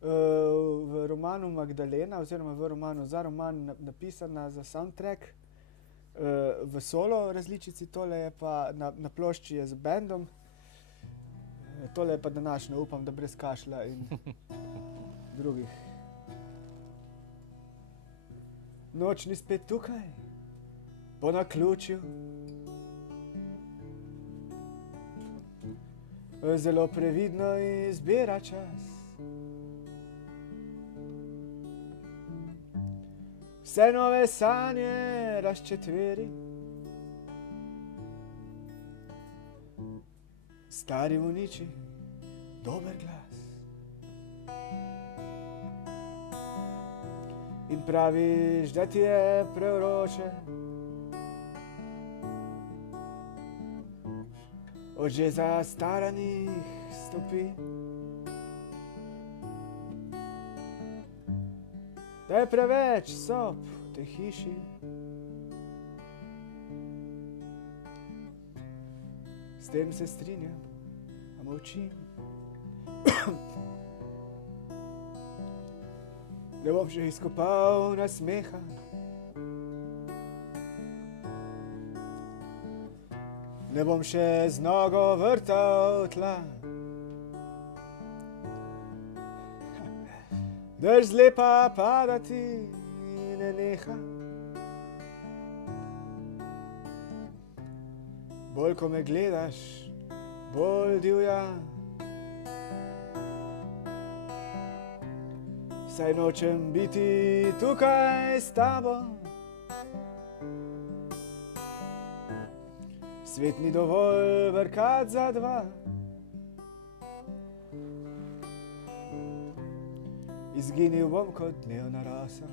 v romanu Magdalena, oziroma v romanu za roman napisana za soundtrack, v solo različici, tole je pa na plošči je z bandom, tole je pa današnja, upam, da brez kašlja in drugih. Noč ni spet tukaj, po naključju. Zelo previdno izbira čas. Vse nove sanje razčetveri. Stari uniči dober glas. In praviš, da ti je prevroče. Od že zastaranih stopi. Da je preveč sob v tej hiši. S tem se strinjam, a molčim. Ne bom že izkopal nasmeha. ne bom še z nogo vrtal tla. Drž zlepa padati ne neha. Bolj ko me gledaš, bolj divja. Saj nočem biti tukaj s tabo. Svet ni dovolj brkat za dva. Izginil bom kot dnevna rosa.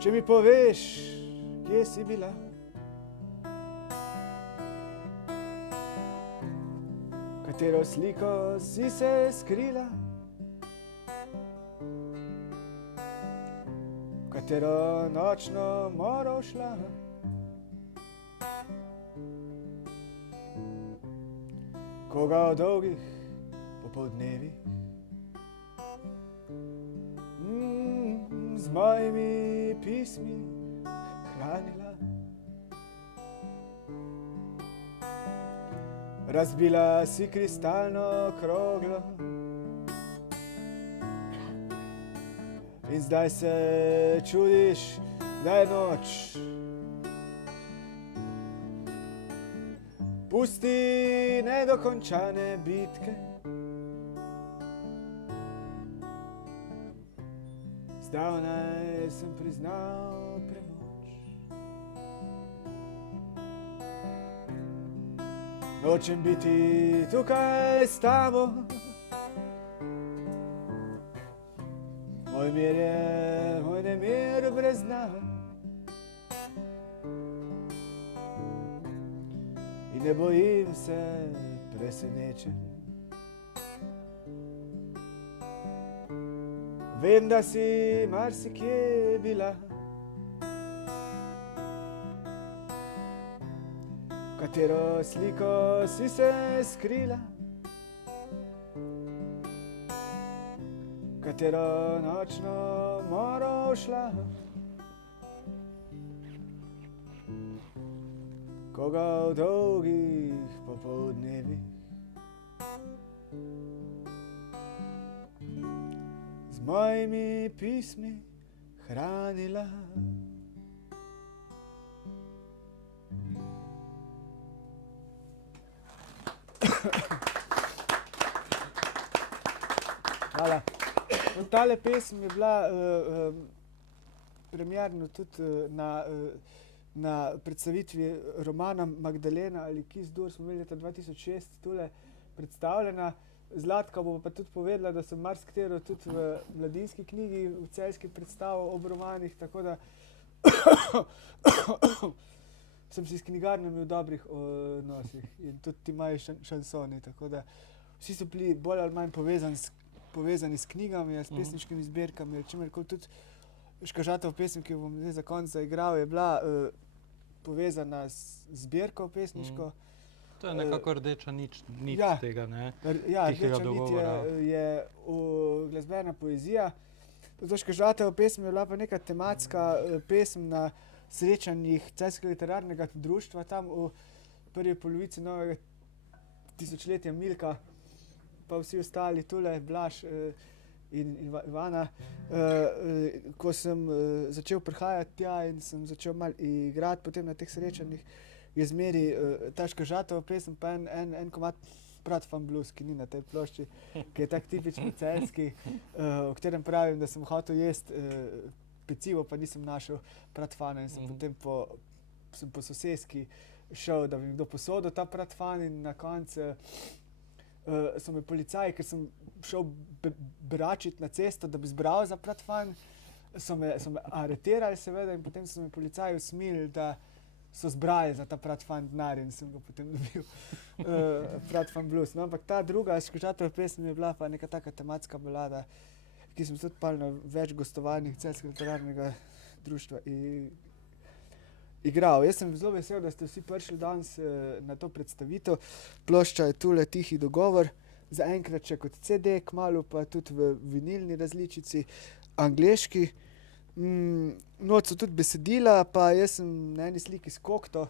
Če mi poveš, kje si bila, katero sliko si se skrila, v katero nočno moro šla, koga v dolgih popoldnevih z mojimi pismi hranila. Razbila si kristalno kroglo in zdaj se čudiš, da je noč. Pusti nedokončane bitke, zdavnaj sem priznal premoč. Nočem biti tukaj s tabo, moj mir je moj nemir brez dna. In ne bojim se presenečen. Vem, da si marsikje bila, v katero sliko si se skrila, v katero nočno moro šla, koga v dolgih popoldnevih z mojimi pismi hranila. Hvala. Tale pesem je bila premierno tudi na predstavitvi romana Magdalena ali Kisdur, smo imeli leta 2006 tule predstavljena. Zlatka bo pa tudi povedala, da sem marsikatero tudi v mladinski knjigi v celjski predstavil ob romanih, tako da sem si s knjigarnami v dobrih odnosih in tudi ti imajo šansoni, tako da vsi so bili bolj ali manj povezani s knjigami, s pesniškimi zbirkami, čimerkoli tudi Škažatov pesem, ki jo bom zdaj za konec zaigral, je bila povezana s zbirko pesniško. To je nekako rdeča nit ja, tega, ne? Ja, tihega dogovora. Rdeča nit je glasbena poezija. To Škažatova pesem je bila pa neka tematska pesem na srečanjih Celjskega literarnega društva, tam v prvi polovici novega tisočletja, Milka, pa vsi ostali tule, Blaž in Ivana. Ko sem začel prihajati tja in sem začel malo igrati potem na teh srečanjih, je zmeri ta Škažatova pesem pa en komad Bratvan blues, ki ni na tej plošči, ki je tak tipično celjski, v katerem pravim, da sem hotel jesti pecivo, pa nisem našel Bratvana in sem potem po soseski šel, da bi mi kdo posodil ta Bratvan, in na koncu so me policaji, ker sem šel beračiti na cesto, da bi zbral za Bratvan, so me aretirali seveda, in potem so me policaji usmilili, da so zbrali za ta Bratvan denar in sem ga potem dobil Bratvan blues. No, ampak ta druga Škažatova pesem je bila pa neka taka tematska balada, ki sem tudi pal na več gostovanjih Celjskega literarnega društva igral. Jaz sem zelo vesel, da ste vsi prišli danes na to predstavitev. Plošča je tule Tihi dogovor, zaenkrat še kot CD, kmalu pa tudi v vinilni različici, angleški. Noč so tudi besedila, pa jaz sem na eni sliki s kokto.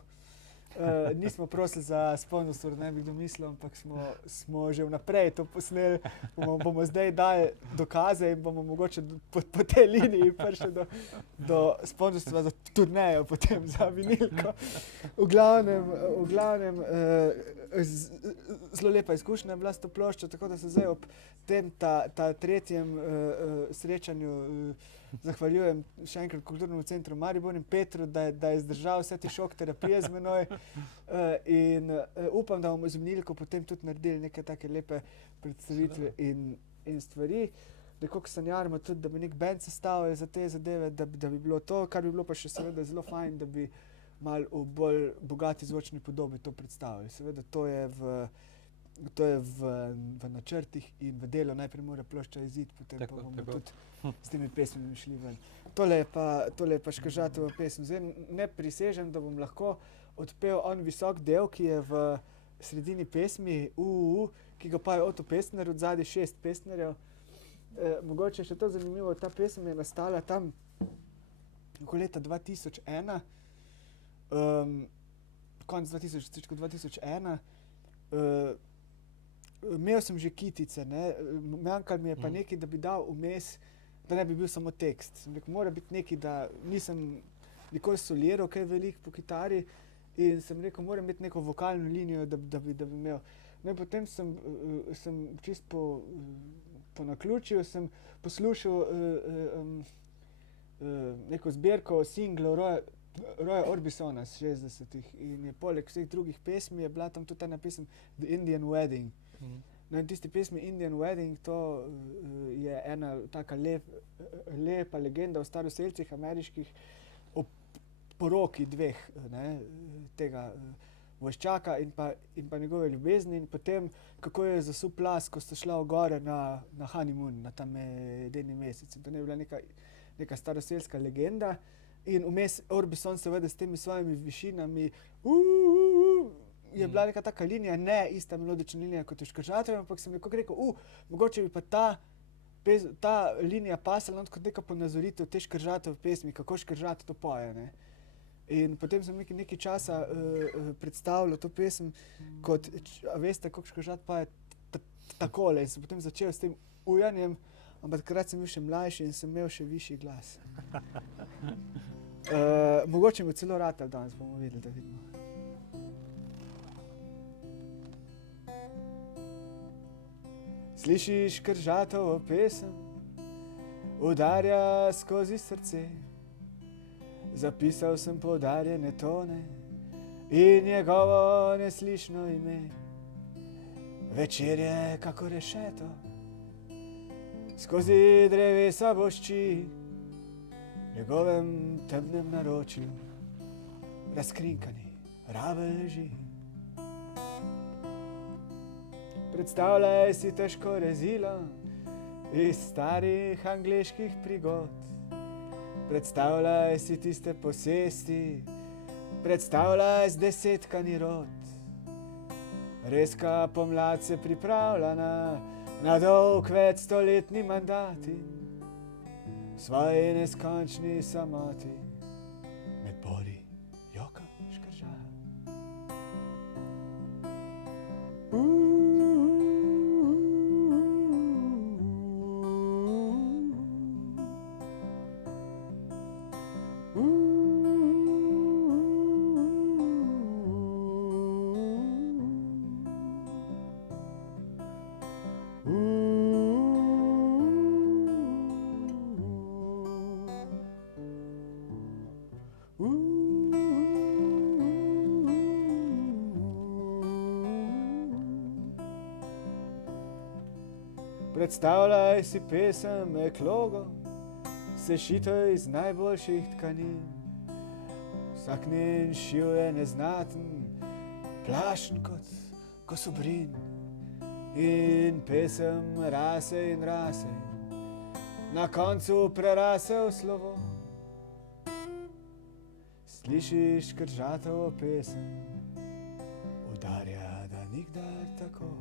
Nismo prosili za sponzor, ne bi kdo mislil, ampak smo že vnaprej to posneli. Bomo zdaj dali dokaze in bomo mogoče po tej liniji prišli do sponzorstva za turnejo, potem za vinilko. V glavnem zelo lepa izkušnja je bila s to ploščo, tako da se zdaj ob tem ta tretjem srečanju zahvaljujem še enkrat Kulturnemu centru Maribor in Petru, da je zdržal vse te šok terapije z menoj. In upam, da bomo z vinilko potem tudi naredili neke take lepe predstavitve in stvari. Nekako sanjarimo tudi, da bi nek band sestavili za te zadeve, da bi bilo to, kar bi bilo pa še seveda zelo fajn, da bi malo v bolj bogati zvočni podobi to predstavili. Seveda to je v načrtih in v delu. Najprej mora plošča iziti, potem pa bomo tudi s temi pesmimi šli ven. Tole je pa Škržatova pesem. Zdaj ne prisežem, da bom lahko odpel on visok del, ki je v sredini pesmi, ki ga poje Oto Pestner, od zadaj 6 Pestnerjev. Mogoče še to zanimivo, ta pesem je nastala tam okoli leta 2001, konec 2001. Imel sem že kitice, ne, manjkalo mi je pa nekaj, da bi dal vmes, da ne bi bil samo tekst. Sem rekel, mora biti nekaj, da nisem nikoli soliral kaj veliko po kitari in sem rekel, moram imeti neko vokalno linijo, da bi imel. No in potem sem čisto po naključju sem poslušal neko zbirko singlov Roya Orbisona iz 60-ih in je poleg vseh drugih pesmi je bila tam tudi ena pesem The Indian Wedding. No in tisti pesmi Indian Wedding, to je ena taka lepa legenda o staroselcih ameriških o poroki dveh, tega vojščaka in pa njegove ljubezni in potem, kako je zasul plaz, ko sta šla v gore na honeymoon, na ta medeni mesec. In to je bila neka staroselska legenda. In vmes Orbison seveda s temi svojimi višinami je bila neka taka linija, ne ista melodična linija kot v Škržatovem, ampak sem nekako rekel, mogoče bi pa ta linija pasala kot neka ponazoritev te Škržatove pesmi, kako Škržat to poje, ne. In potem sem nekaj časa predstavljal to pesem kot, a veste, kako Škržat poje takole in sem potem začel s tem ujanjem, ampak takrat sem bil še mlajši in sem imel še višji glas. Mogoče mi celo ratal danes, bomo videli, da vidimo. Slišiš Škržatovo pesem, udarja skozi srce. Zapisal sem poudarjene tone in njegovo neslišno ime. Večer je kako rešeto, skozi drevesa bošči, v njegovem temnem naročju razkrinkani ravelj leži. Predstavljaj si težko rezilo iz starih angleških prigod. Predstavljaj si tiste posesti, predstavljaj zdesetkani rod. Reska pomlad se pripravlja na dolg večstoletni mandati, v svoji neskončni samoti, med bori joka Škrža. Predstavljaj si pesem eklogo, sešito iz najboljših tkanin. Vsak njen šiv je neznaten, plašen kot kosobrin. In pesem rase in rase, na koncu prerase v slovo. Slišiš Škržatovo pesem, udarja, da nikdar tako.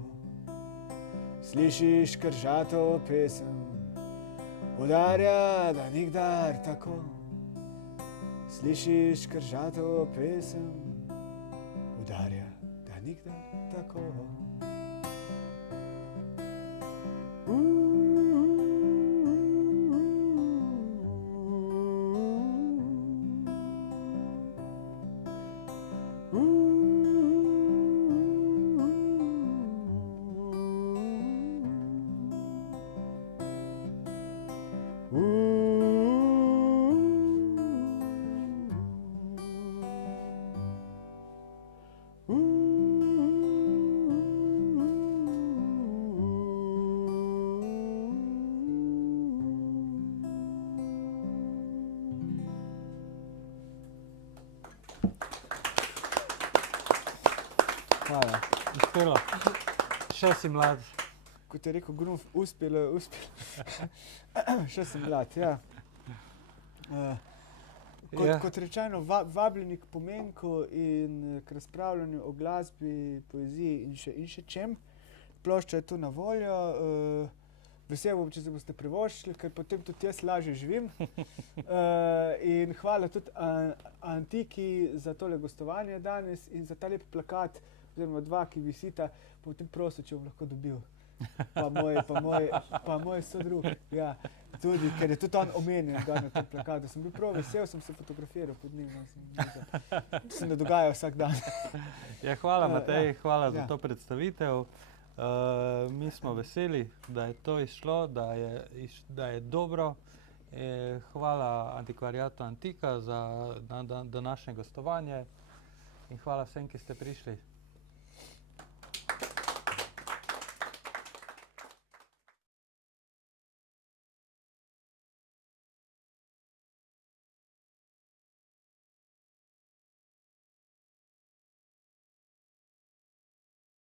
Slišiš Škržatovo pesem, Udarja, da nikdar tako. Slišiš kržatovo pesem, udarja, da nikdar tako. Hvala. Uspelo. Še si mlad. Kot je rekel Grunf, uspelo je, Še sem mlad, ja. Ja. Kot rečeno, vabljeni k pomenku in k razpravljanju o glasbi, poeziji in še čem. Plošča je tu na voljo. Vesel bom, če se boste privoščili, ker potem tudi jaz lažje živim. In hvala tudi Antiki za tole gostovanje danes in za ta lep plakat, oziroma dva, ki visita. Potem prosil, če bom lahko dobil. Pa moj sodrug. Ja, tudi, ker je tudi on omenjen na tem plakatu. Sem bil prav vesel, sem se fotografiral pod njim. To se ne dogaja vsak dan. Ja, hvala Matej, hvala za Ja. to predstavitev. Mi smo veseli, da je to izšlo, da je dobro. Hvala Antikvariatu Antika za današnje gostovanje in hvala vsem, ki ste prišli.